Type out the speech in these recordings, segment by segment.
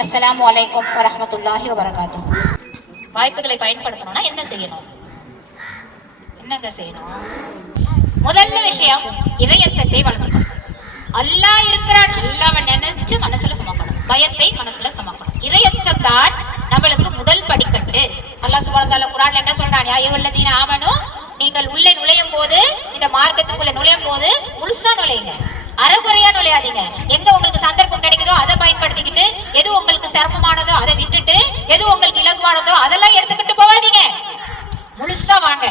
அஸ்ஸலாமு அலைக்கும் வரஹ்மத்துல்லாஹி வபரகாத்துஹு. வாய்ப்புகளை பயன்படுத்தணும்னா என்ன செய்யணும்? என்னங்க செய்யணும்? முதல்ல விஷயம் இறையச்சத்தை வளர்க்கணும். அல்லாஹ் இருக்கிறான், அல்லாஹ்வை நினைச்சு மனசுல சுமக்கணும், பயத்தை மனசுல சுமக்கணும். இறையச்சம் தான் நம்மளுக்கு முதல் படிக்கட்டு. அல்லாஹ் சுப்ஹானஹு வ தஆலா குர்ஆன்ல என்ன சொல்றான்? யா அய்யுஹல்லதீன ஆமனூ, நீங்கள் உள்ளே நுழையும் போது, இந்த மார்க்கத்துக்குள்ள நுழையும் போது முழுசா நுழையுங்க, அறகுறையா நுழையாதீங்க. எங்க உங்களுக்கு சந்தர்ப்பம் கிடைக்குதோ அதை பயன்படுத்திக்கிட்டு, எது உங்களுக்கு சிரமமானதோ அதை விட்டுட்டு, எது உங்களுக்கு இலகுவானதோ அதெல்லாம் எடுத்துக்கிட்டு போவாதீங்க. முழுசா வாங்க.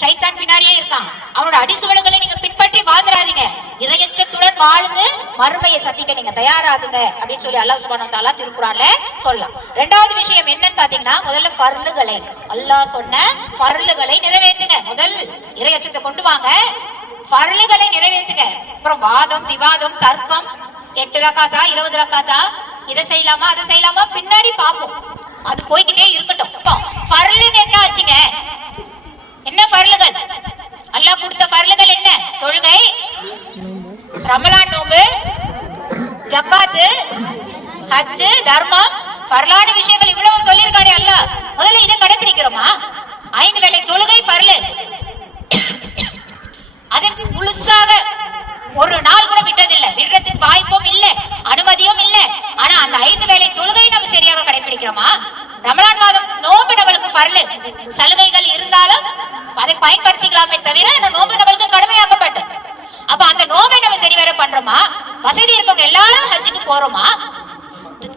ஷைத்தான் பின்னாடியே இருக்கான், அவனோட அடிசுவடுகளை நீங்க பின்பற்றி வாழ்ந்துடாதீங்க. இறையச்சத்துடன் வாழ்ந்து மறுமையை சந்திக்க நீங்க தயாராகுங்க அப்படின்னு சொல்லி அல்லாஹ் சுப்ஹானஹு வ தஆலா திருக்குர்ஆன்ல சொல்லலாம். இரண்டாவது விஷயம் என்னன்னு பாத்தீங்கன்னா, முதல்ல ஃபர்லுகளை, அல்லாஹ் சொன்ன ஃபர்லுகளை நிறைவேற்றுங்க. முதல் இறையச்சத்தை கொண்டு வாங்க, ஃபர்லுகளை நிறைவேற்றுங்க. அப்புறம் வாதம் விவாதம் தர்க்கம், 8 ரக்காத்தா 20 ரக்காத்தா, இதை செய்யலாமா அதை செய்யலாமா பின்னாடி பார்ப்போம், அது போய்கிட்டே இருக்கட்டும். ஃபர்லுன்னு என்ன ஆச்சுங்க? என்ன ஃபர்லுகள்? அல்லாஹ் கொடுத்த ஃபர்லுகள் என்ன? தொழுகை, ரமலான் நோன்பு, ஜக்காத்து, ஹஜ், தர்மம், ஃபர்லான விஷயங்கள் இவ்வளவு சொல்லியிருக்கானே அல்லாஹ். முதல்ல இதை கடைபிடிக்கிறோமா? 5 வேளை தொழுகை ஃபர்லு, அது முழுசாக ஒரு நாள் கூட விட்டதில்லை, விடுறதுக்கு வாய்ப்பும் இல்லை, அனுமதியும் இல்லை. ஆனா அந்த 5 வேளை தொழுகை நம்ம சரியாக கடைபிடிக்கிறோமா? ரமலான் மாதம் நோன்பு நம்மளுக்கு ஃபர்லு, சலுகைகள் இருந்தாலும் அதை பயன்படுத்திக்கலாமே தவிர நோன்பு நம்மளுக்கு கடமையாக்கப்பட்டது. அப்ப அந்த நோன்பை நம்ம சரி வேற பண்றோமா? வசதி இருக்கவங்க எல்லாரும் ஹஜ்ஜுக்கு போறோமா?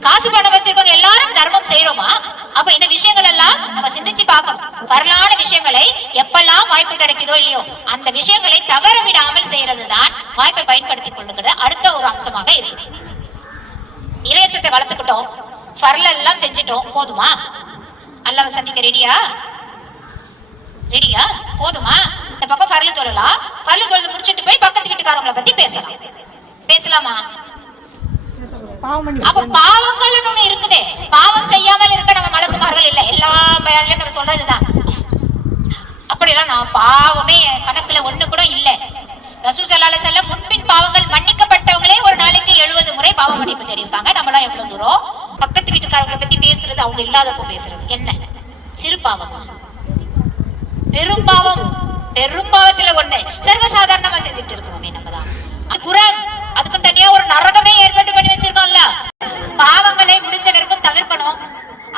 காசு பணம் வச்சிருக்கவங்க எல்லாரும் தர்மம் செய்யறோமா? அப்ப இந்த விஷயங்கள் எல்லாம் நம்ம சிந்திச்சு பார்க்கணும். வரலான விஷயங்களை எப்பெல்லாம் வாய்ப்பு கிடைக்குதோ இல்லையோ அந்த விஷயங்களை தவற விடாமல் செய்யறதுதான் வாய்ப்பை பயன்படுத்திக் கொள்ளுகிறது அடுத்த ஒரு அம்சமாக இருக்கு. இறையச்சத்தை வளர்த்துக்கிட்டோம், ஃபர்ல் எல்லாம் செஞ்சுட்டோம், போதுமா? அல்லாஹ்வை சந்திக்க ரெடியா? ரெடியா? போதுமா? இந்த பக்கம் ஃபர்லு தொழலாம், ஃபர்லு தொழுது முடிச்சிட்டு போய் பக்கத்து வீட்டுக்காரங்களை பத்தி பேசலாம், பேசலாமா? அப்ப பாவங்கள் ஒண்ணு இருக்குதே, பாவம் செய்யாமல் இருக்க நம்ம மலக்குமார்கள் இல்ல, எல்லா பயான்லயும் நம்ம சொல்றதுதான். அப்படியெல்லாம் நான் பாவமே கணக்குல ஒண்ணு கூட இல்ல. ரசூல் ஸல்லல்லாஹு அலைஹி வஸல்லம் முன்பின் பாவங்கள் மன்னிக்கப்பட்டவங்களே ஒரு நாளைக்கு 70 முறை பாவ மன்னிப்பு தேடி இருக்காங்க. நம்மளாம் எவ்வளவு தூரம் பக்கத்து வீட்டுக்காரங்களை பத்தி பேசுறது, அவங்க இல்லாதப்போ பேசுறது என்ன சிறு பாவமா? பெரும் பாவம், பெரும் பாவத்துல ஒண்ணு சர்வசாதாரணமா செஞ்சுட்டு இருக்கிறோமே நம்ம தான். குர்ஆன் அதுக்கு தனியா ஒரு நரகமே ஏற்பாடு பண்ணி வச்சிருக்கோம்ல. பாவங்களை முடிந்த வரைக்கும் தவிர்க்கணும்.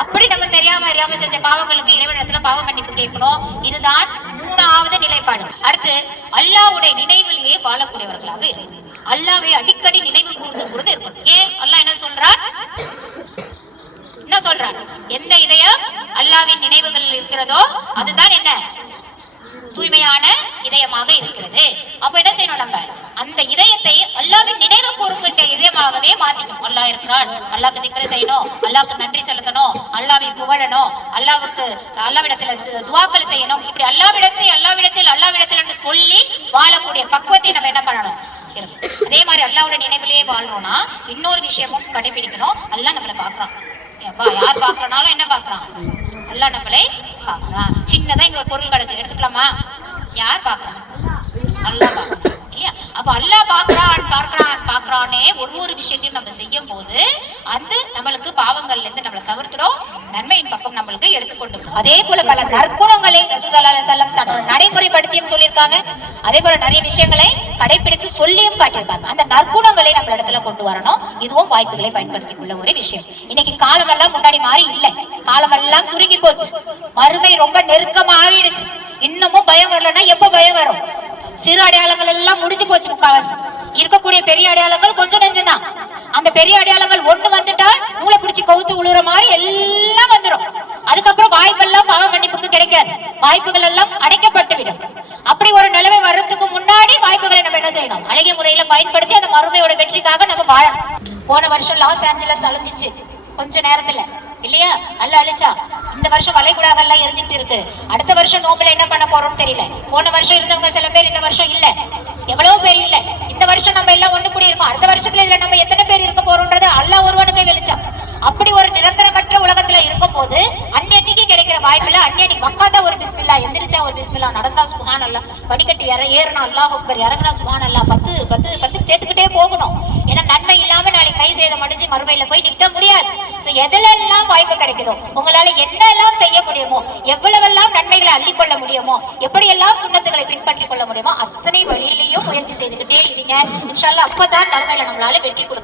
அப்படி நம்ம தெரியாம அறியாம செஞ்ச பாவங்களுக்கு இறைவனிடத்துல பாவ மன்னிப்பு கேட்கணும். இதுதான் 3வது நிலைப்பாடு. அடுத்து அல்லாஹ்வுடைய நினைவிலேயே வாழக்கூடியவர்களாக இருக்கணும். அல்லாஹ்வை அடிக்கடி நினைவு கூர்ந்து இருக்கணும். ஏன் அல்லாஹ் என்ன சொல்றார்? என்ன சொல்றார்? எந்த இதயம் அல்லாஹ்வின் நினைவுகளில் இருக்கிறதோ அதுதான் என்ன? தூய்மையான இதயமாக இருக்கிறது. அப்ப என்ன செய்யணும்? நம்ம அந்த இதயத்தை அல்லாஹ்வின் நினைவு கூறுகின்ற இதயமாகவே மாத்திக்கணும். அல்லாஹ் இருக்கிறான், அல்லாஹ்க்கு திக்ர் செய்யணும், அல்லாஹ்க்கு நன்றி செலுத்தணும், அல்லாஹ்வை புகழணும், அல்லாஹ்விடத்துல துஆக்கள் செய்யணும். இப்படி அல்லாஹ்விடத்தில் என்று சொல்லி வாழக்கூடிய பக்குவத்தை நம்ம என்ன பண்ணணும்? அதே மாதிரி அல்லாஹ்வுடைய நினைவிலேயே வாழ்றோம்னா இன்னொரு விஷயமும் கடைபிடிக்கணும். அல்லாஹ் நம்மளை பாக்குறான். யார் பாக்குறனாலும் என்ன பாக்குறான்? அல்லாஹ் நம்மளை பாக்குறான். சின்னதா இங்க ஒரு பொருள் கிடக்கு, எடுத்துக்கலாமா? யார் பாக்குறான்? அல்லாஹ் பாக்குறான் இல்லையா? அப்ப அல்லாஹ் பாக்குறானே ஒரு விஷயத்தையும் நம்ம செய்யும் போது அது நம்மளுக்கு பாவங்கள்ல இருந்து நம்மளை தவிர்த்துடும், நன்மையின் பக்கம் நம்மளுக்கு எடுத்துக்கொண்டு. அதே போல பல நற்குணங்களை ரசூல் ஸல்லல்லாஹு அலைஹி வஸல்லம் தன்னோட நடைமுறைப்படுத்தியும் சொல்லியிருக்காங்க. அதே போல நிறைய விஷயங்களை கடைபிடித்து சொல்லியும் காட்டியிருக்காங்க. அந்த நற்குணங்களை நம்ம இடத்துல கொண்டு வரணும். இதுவும் வாய்ப்புகளை பயன்படுத்திக் கொள்ள ஒரு விஷயம். இன்னைக்கு காலமெல்லாம் முன்னாடி மாறி இல்லை, காலமெல்லாம் சுருங்கி போச்சு, மறுமை ரொம்ப நெருக்கமா ஆயிடுச்சு. இன்னமும் பயம் வரலன்னா எப்ப பயம் வரும்? சிறு அடையாளங்கள் எல்லாம் முடிஞ்சு போச்சு. முக்காவாசி இருக்கக்கூடிய பெரிய அடையாளங்கள் கொஞ்சம் நெஞ்சம் தான். அந்த பெரிய அடையாளங்கள் ஒண்ணு வந்துட்டால் நூலை பிடிச்சி கவுத்து உழுற மாதிரி எல்லாம் வந்துடும். அதுக்கப்புறம் வாய்ப்பெல்லாம் பாவ மன்னிப்புக்கு கிடைக்காது, வாய்ப்புகள் எல்லாம் அடைக்கப்பட்டு விடும். அப்படி ஒரு நிலைமை வர்றதுக்கு முன்னாடி வாய்ப்புகளை நம்ம என்ன செய்யணும்? அழகிய முறையில பயன்படுத்தி அந்த மறுமையோட வெற்றிக்காக நம்ம வாழணும். போன வருஷம் லாஸ் ஏஞ்சலஸ் அழிஞ்சிச்சு கொஞ்ச நேரத்துல இல்லையா? அல்லாஹ் அழிச்சா. இந்த வருஷம் வளைகுடாவெல்லாம் எரிஞ்சிட்டு இருக்கு. அடுத்த வருஷம் நோம்புல என்ன பண்ண போறோம்னு தெரியல. போன வருஷம் இருந்தவங்க சில பேர் இந்த வருஷம் இல்ல, எவ்வளவு பேர் இல்ல. இந்த வருஷம் நம்ம எல்லாம் ஒண்ணு கூடி இருக்கோம், அடுத்த வருஷத்துல இதுல நம்ம எத்தனை பேர் இருக்க போறோம்ன்றது அல்லாஹ் ஒருவனுக்கே வெளிச்சம். அப்படி ஒரு நிரந்தரமற்ற உலகத்துல இருக்கும் போது அன்னைக்கு கிடைக்கிற வாய்ப்புல அன்னைக்கு வக்காத்தா ஒரு பிஸ்மில்லா, எந்திரிச்சா ஒரு பிஸ்மில்லா, நடந்தா சுப்ஹானல்லாஹ், படிக்கட்டு ஏறினா அல்லாஹ் அக்பர், இறங்கினா சுப்ஹானல்லாஹ், 10 சேர்த்துக்கிட்டே போகணும். ஏன்னா நன்மை இல்லாம நாளைக்கு கை சேதம் அடைஞ்சு மறுமையில போய் நிக்க முடியாது. சோ எதுலெல்லாம் வாய்ப்பு கிடைக்குதோ, உங்களால என்னெல்லாம் செய்ய முடியுமோ, எவ்வளவெல்லாம் நன்மைகளை அள்ளிக்கொள்ள முடியுமோ, எப்படியெல்லாம் சுண்ணத்துகளை பின்பற்றிக் கொள்ள முடியுமோ அத்தனை வழியிலையும் முயற்சி செய்துகிட்டே இருங்க. இன்ஷா அல்லாஹ் அப்பதான் மறுமையில நம்மளால வெற்றி கொடுக்க